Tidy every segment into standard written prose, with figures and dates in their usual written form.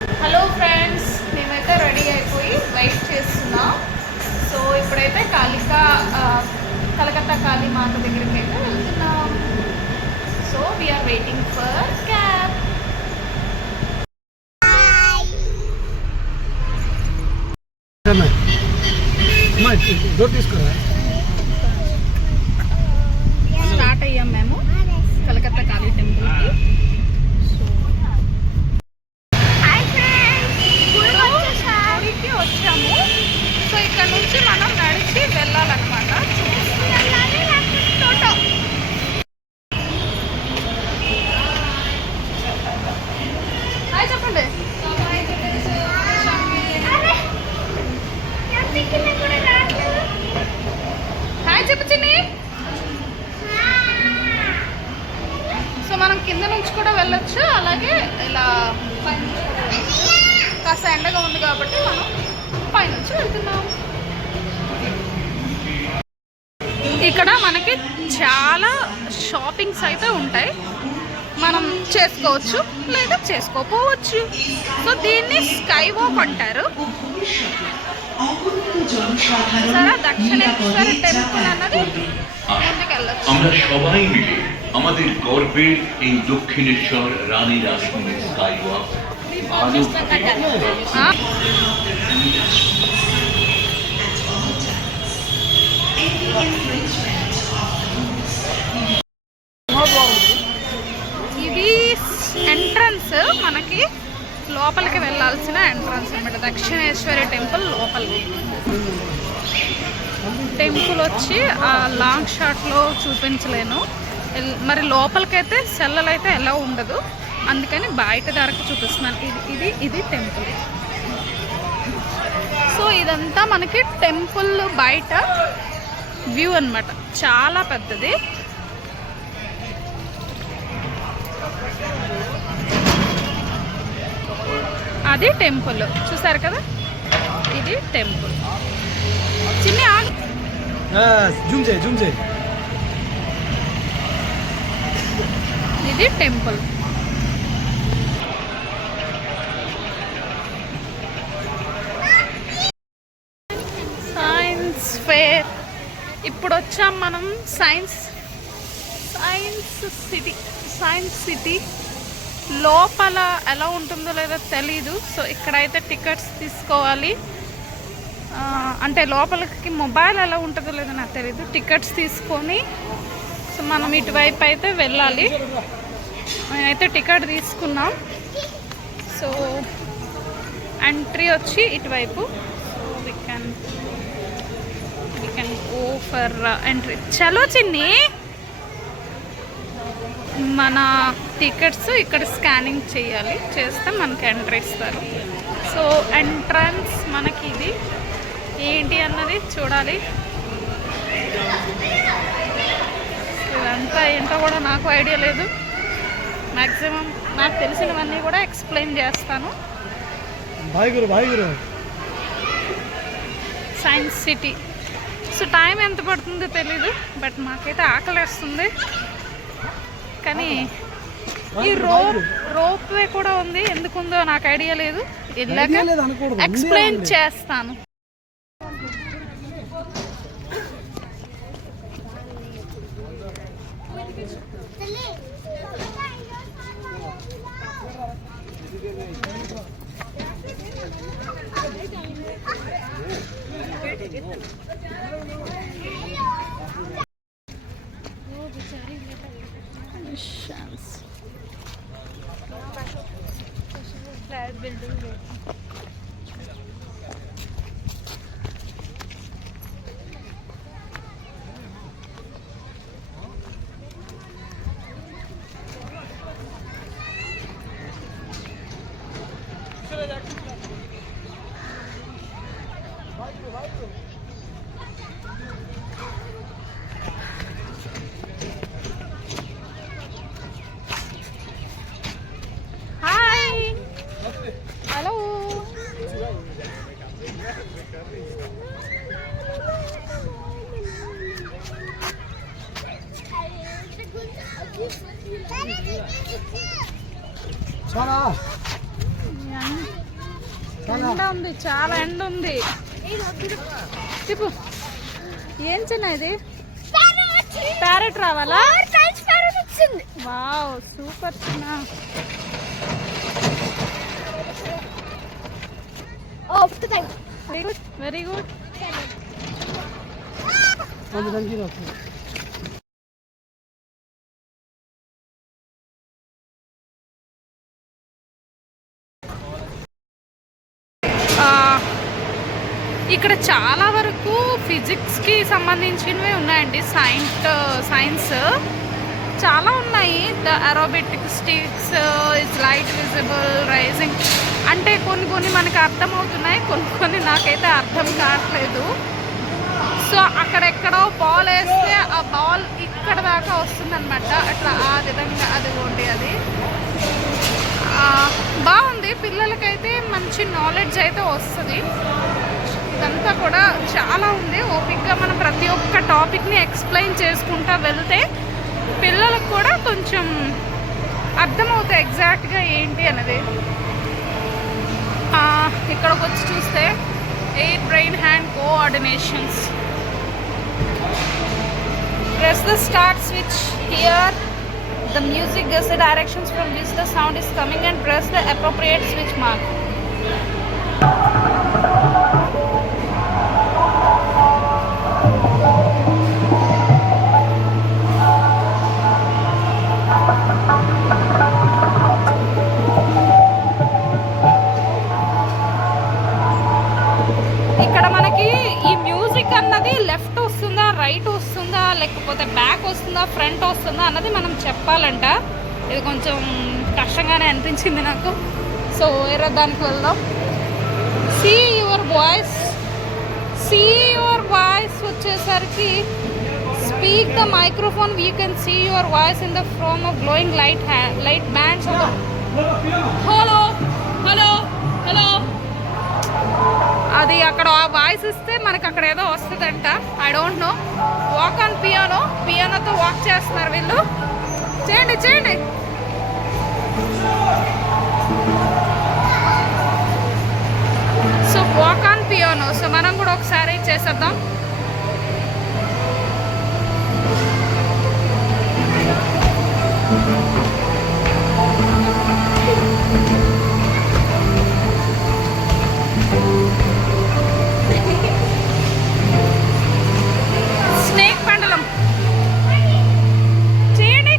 Hello friends, మేమైతే ready అయిపోయి wait చేస్తున్నాం. సో ఇప్పుడైతే కలకత్తా కాళీ మాత దగ్గరికి అయితే వెళ్తున్నాం. So we are waiting for cab. Start అయ్యాం మేము కలకత్తా కాళీ టెంపుల్కి. వచ్చాము. సో ఇక్కడ నుంచి మనం నడిచి వెళ్ళాలన్నమాట. హాయ్ చెప్పండి. హాయ్ చెప్పు చిన్ని. సో మనం కింద నుంచి కూడా వెళ్ళొచ్చు, అలాగే ఇలా కాస్త ఎండగా ఉంది కాబట్టి మనం పైనుంచి వెళ్తున్నాం. ఇక్కడ మనకి చాలా షాపింగ్స్ అయితే ఉంటాయి, మనం చేసుకోవచ్చు లేదా చేసుకోకపోవచ్చు. సో దీన్ని స్కై వాక్ అంటారు. సరే, దక్షిణేశ్వర టెంపుల్ అన్నది ముందుకెళ్ళచ్చు. আমরা সবাই মিলে আমাদের গর্বের এই দক্ষিণেশ্বর রানী রাসমণি স্কাই ওয়াক ఇది ఎంట్రన్స్, మనకి లోపలికి వెళ్ళాల్సిన ఎంట్రన్స్ అన్నమాట. దక్షిణేశ్వరి టెంపుల్ లోపలికి. టెంపుల్ వచ్చి లాంగ్ షాట్లో చూపించలేను, మరి లోపలికైతే సెల్లలు అయితే ఎలా ఉండదు, అందుకని బయట ధరకు చూపిస్తున్నాను. ఇది టెంపుల్. సో ఇదంతా మనకి టెంపుల్ బయట వ్యూ అన్నమాట. చాలా పెద్దది. అది టెంపుల్ చూసారు కదా, ఇది టెంపుల్. చిన్న ఇది టెంపుల్. Science fair. ఇప్పుడు వచ్చాం మనం సైన్స్ సిటీ. లోపల ఎలా ఉంటుందో లేదో తెలీదు. సో ఇక్కడైతే టికెట్స్ తీసుకోవాలి. అంటే లోపలికి మొబైల్ ఎలా ఉంటుందో లేదో నాకు తెలీదు. టికెట్స్ తీసుకొని సో మనం ఇటువైపు అయితే వెళ్ళాలి. నేనైతే టికెట్ తీసుకున్నాం. సో ఎంట్రీ వచ్చి ఇటువైపు. So we can go for entry. చలో చిన్ని. మన టికెట్స్ ఇక్కడ స్కానింగ్ చేయాలి, చేస్తే మనకి ఎంట్రీ ఇస్తారు. సో ఎంట్రన్స్ మనకి ఇది ఏంటి అన్నది చూడాలి. ఇదంతా ఏంటో కూడా నాకు ఐడియా లేదు. మ్యాక్సిమం నాకు తెలిసినవన్నీ కూడా ఎక్స్ప్లెయిన్ చేస్తాను. Science city. సో టైం ఎంత పడుతుందో తెలీదు, బట్ మాకైతే ఆకలేస్తుంది. కానీ ఈ రోప్ వే కూడా ఉంది, ఎందుకుందో నాకు ఐడియా లేదు. వెళ్ళాక ఎక్స్ప్లెయిన్ చేస్తాను. Hi. Hello. ఎండ ఉంది, చాలా ఎండ ఉంది. చెప్పు ఏం చిన్న ఇది? ప్యారెట్ రావాలా? వావ్ సూపర్ చిన్న. Very good. ఇక్కడ చాలా వరకు ఫిజిక్స్కి సంబంధించినవి ఉన్నాయండి. సైన్స్ చాలా ఉన్నాయి. The aerobatic sticks is light visible rising అంటే కొన్ని మనకు అర్థమవుతున్నాయి, కొన్ని నాకైతే అర్థం కావట్లేదు. సో అక్కడెక్కడో బాల్ వేస్తే ఆ బాల్ ఇక్కడ దాకా వస్తుందన్నమాట. అట్లా ఆ విధంగా అదిగోండి అది బాగుంది. పిల్లలకైతే మంచి నాలెడ్జ్ అయితే వస్తుంది. ఇదంతా కూడా చాలా ఉంది. ఓపిక్గా మనం ప్రతి ఒక్క టాపిక్ని ఎక్స్ప్లెయిన్ చేసుకుంటూ వెళ్తే పిల్లలకు కూడా కొంచెం అర్థమవుతాయి ఎగ్జాక్ట్గా ఏంటి అనేది. ఇక్కడికి వచ్చి చూస్తే air brain hand coordinations. Press the start switch here. The music gives the directions from which the sound is coming and press the appropriate switch mark. ఇక్కడ మనకి ఈ మ్యూజిక్ అన్నది లెఫ్ట్ వస్తుందా, రైట్ వస్తుందా, లేకపోతే బ్యాక్ వస్తుందా, ఫ్రంట్ వస్తుందా అన్నది మనం చెప్పాలంట. ఇది కొంచెం కష్టంగానే అనిపించింది నాకు. సో వేరే దానికి వెళ్దాం. సీ యువర్ వాయిస్ వచ్చేసరికి speak the microphone. You can see your voice in the form of glowing light bands. Hello hello hello అది అక్కడ వాయిస్ ఇస్తే మనకు అక్కడ ఏదో వస్తుందంట. I don't know. Walk on పియానోతో వాక్ చేస్తున్నారు వీళ్ళు. చేయండి. So walk on piano. So మనం కూడా ఒకసారి చేసేద్దాం. స్నేక్ పెండలం చేయండి.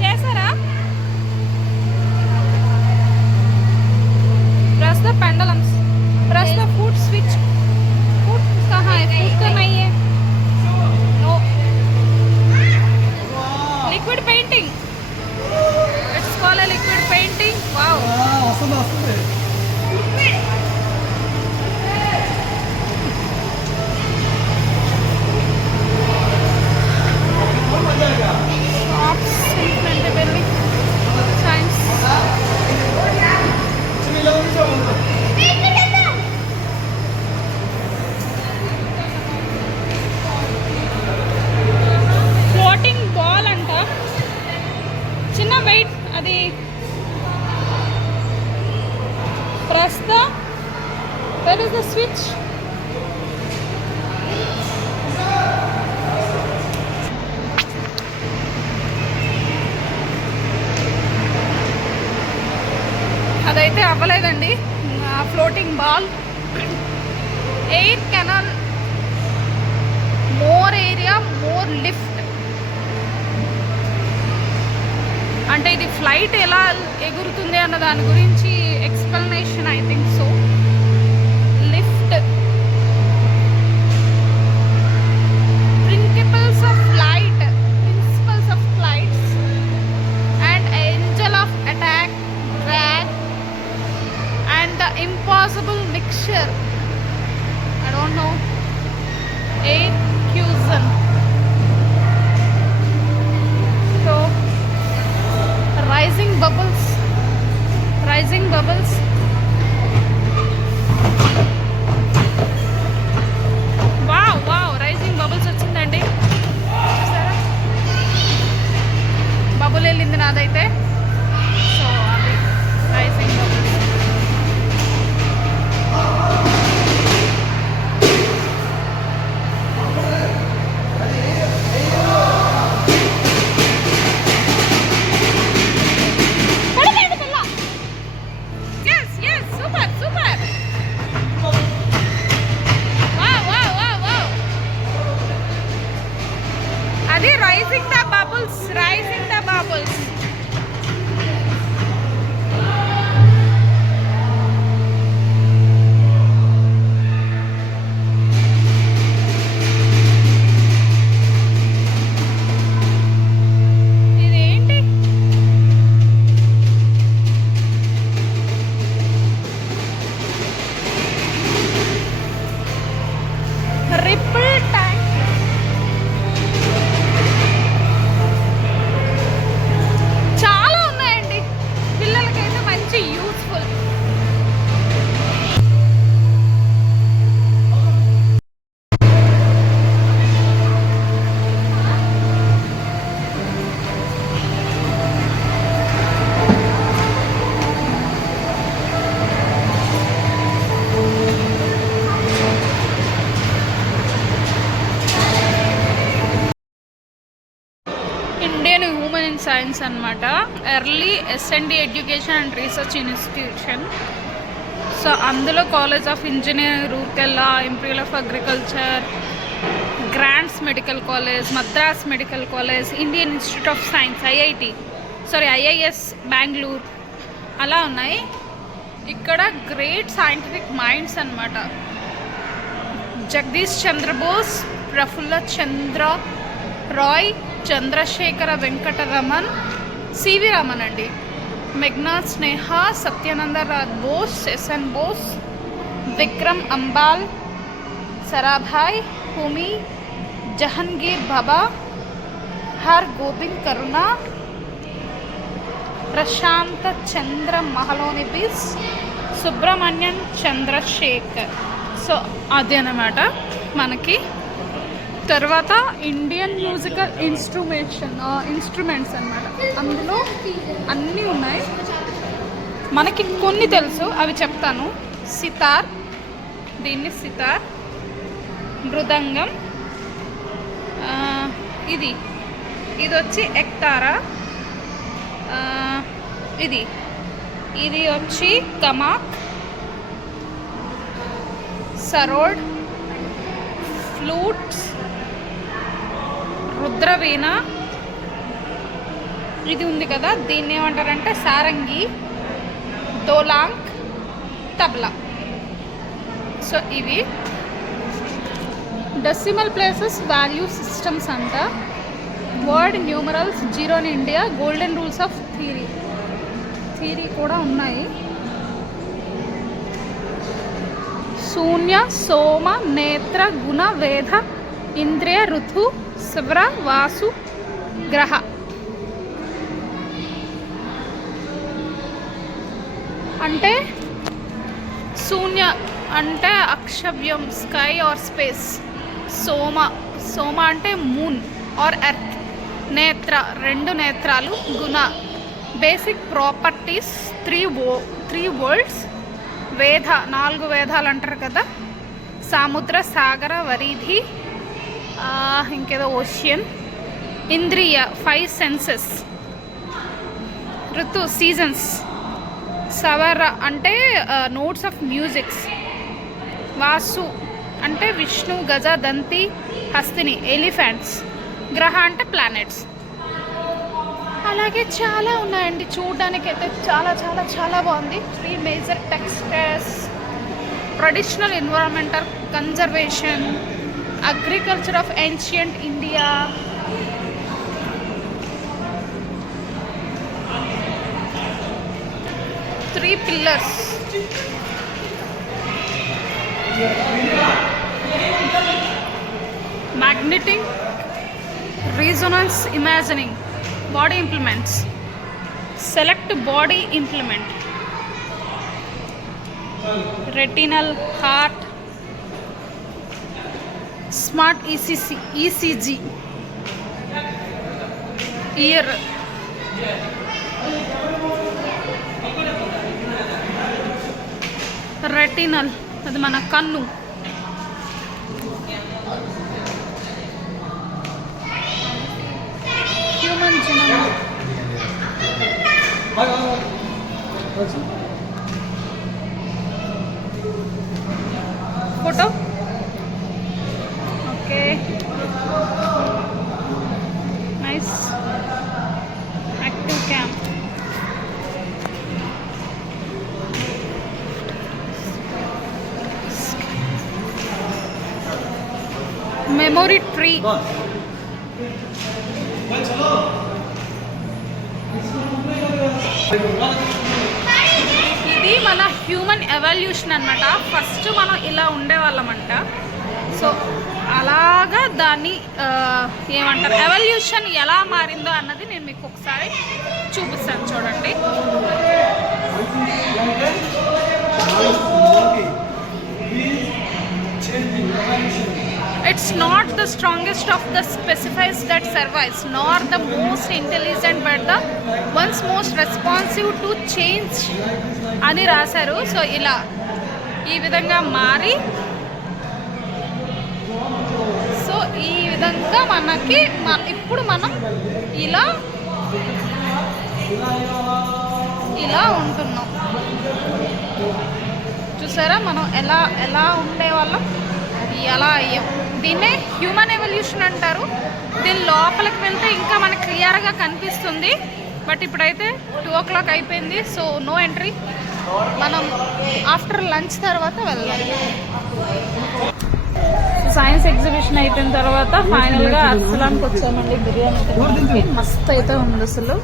చేశారా? Press the pendulums. Press the foot switch. Foot कहाँ है? फुट का नहीं है. No. Liquid painting. It's called a liquid painting. Wow. Floating ball అంట. చిన్న వెయిట్ అది. Press the where is the switch? అదైతే అవ్వలేదండి. Floating ball. Air canal, more area, more lift. అంటే ఇది ఫ్లైట్ ఎలా ఎగురుతుంది అన్న దాని గురించి explanation I think so. Lift. Principles of flights and angle of attack, drag and the impossible mixture. I don't know. Air fusion. So rising bubbles. Wow, rising bubbles వచ్చిందండి. చూసారా? బబుల్ వెళ్ళింది నాదైతే. సో అది రైజింగ్ బబుల్స్. సైన్స్ అన్నమాట. Early SMD education and research institution. So అందులో college of engineering Rourkela, imperial of agriculture, Grants medical college, Madras medical college, Indian institute of science IIS Bengaluru అలా ఉన్నాయి. ఇక్కడ గ్రేట్ సైంటిఫిక్ మైండ్స్ అన్నమాట. జగదీష్ చంద్రబోస్, ప్రఫుల్ల చంద్ర రాయ్, చంద్రశేఖర వెంకటరమన్, సివి రామన్ అండి, Meghnath Sneha, Satyanandaraj Bose, SN Bose, Vikram Ambal, Sarabhai, Homi, Jehangir Bhabha, Har Gobind Karuna, Prasanta Chandra మహలోనిబిస్, సుబ్రహ్మణ్యం చంద్రశేఖర్. సో అది అన్నమాట మనకి. తర్వాత ఇండియన్ మ్యూజికల్ ఇన్స్ట్రుమెంట్స్ అన్నమాట. అందులో అన్నీ ఉన్నాయి. మనకి కొన్ని తెలుసు, అవి చెప్తాను. సితార్, దీన్ని సితార్, మృదంగం, ఇది వచ్చి ఎక్తారా, ఇది వచ్చి కమాక్, సరోడ్, ఫ్లూట్స్, రుద్రవీణ, ఇది ఉంది కదా, దీన్ని ఏమంటారంటే సారంగి, దోలాంగ్, తబలా. సో ఇవి డెసిమల్ ప్లేసెస్ వాల్యూ సిస్టమ్స్ అంట. Word numerals, zero in India, golden rules of theory కూడా ఉన్నాయి. శూన్య, సోమ, నేత్ర, గుణ, వేద, ఇంద్రియ, ఋతు, శివ్ర, వాసు, గ్రహ. అంటే శూన్య అంటే అక్షవ్యం, స్కై ఆర్ స్పేస్. సోమ అంటే మూన్ ఆర్ ఎర్త్. నేత్ర, 2 నేత్రాలు. గుణ, బేసిక్ ప్రాపర్టీస్, 3 వరల్డ్స్. వేద, 4 వేదాలు అంటారు కదా, సముద్ర, సాగర, వరిధి, ఇంకేదో ఓషియన్. ఇంద్రియ, 5 సెన్సెస్. ఋతు, సీజన్స్. సవర అంటే నోట్స్ ఆఫ్ మ్యూజిక్స్. వాసు అంటే విష్ణు, గజ, దంతి, హస్తిని, ఎలిఫెంట్స్. గ్రహ అంటే ప్లానెట్స్. అలాగే చాలా ఉన్నాయండి, చూడడానికి అయితే చాలా చాలా చాలా బాగుంది. 3 major textiles, traditional environmental conservation, agriculture of ancient India, three pillars, magnetic resonance imagining, body implements, select body implement, retinal, heart, smart ECG, ear, retinal అది మన కన్ను, human genome, photo, okay nice, active cam, memory tree, ఇది మన human evolution అన్నమాట. ఫస్ట్ మనం ఇలా ఉండేవాళ్ళమంట. సో అలాగా దాన్ని ఏమంటారు, ఎవల్యూషన్ ఎలా మారిందో అన్నది నేను మీకు ఒకసారి చూపిస్తాను, చూడండి. It's not the strongest of the species that survives, nor the most intelligent, but the ones most responsive to change అని రాశారు. సో ఇలా ఈ విధంగా మారి, సో ఈ విధంగా మనకి ఇప్పుడు మనం ఇలా ఇలా ఉంటున్నాం. చూసారా మనం ఎలా ఎలా ఉండేవాళ్ళం, ఎలా అయ్యాం. దీన్నే హ్యూమన్ ఎవల్యూషన్ అంటారు. దీని లోపలికి వెళ్తే ఇంకా మనకి క్లియర్గా కనిపిస్తుంది. బట్ ఇప్పుడైతే 2 o'clock అయిపోయింది, సో నో ఎంట్రీ. మనం ఆఫ్టర్ లంచ్ తర్వాత వెళ్దాం. సైన్స్ ఎగ్జిబిషన్ అయిపోయిన తర్వాత ఫైనల్గా అర్సలాన్కి వచ్చామండి బిర్యానీ తినడానికి. మస్తు అయితే ఉంది అసలు.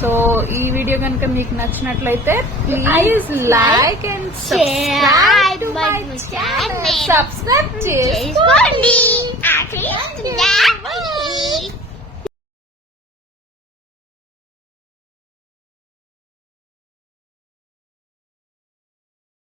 సో ఈ వీడియో కనుక మీకు నచ్చినట్లయితే please like and subscribe my channel. Subscribe చేసుకోండి.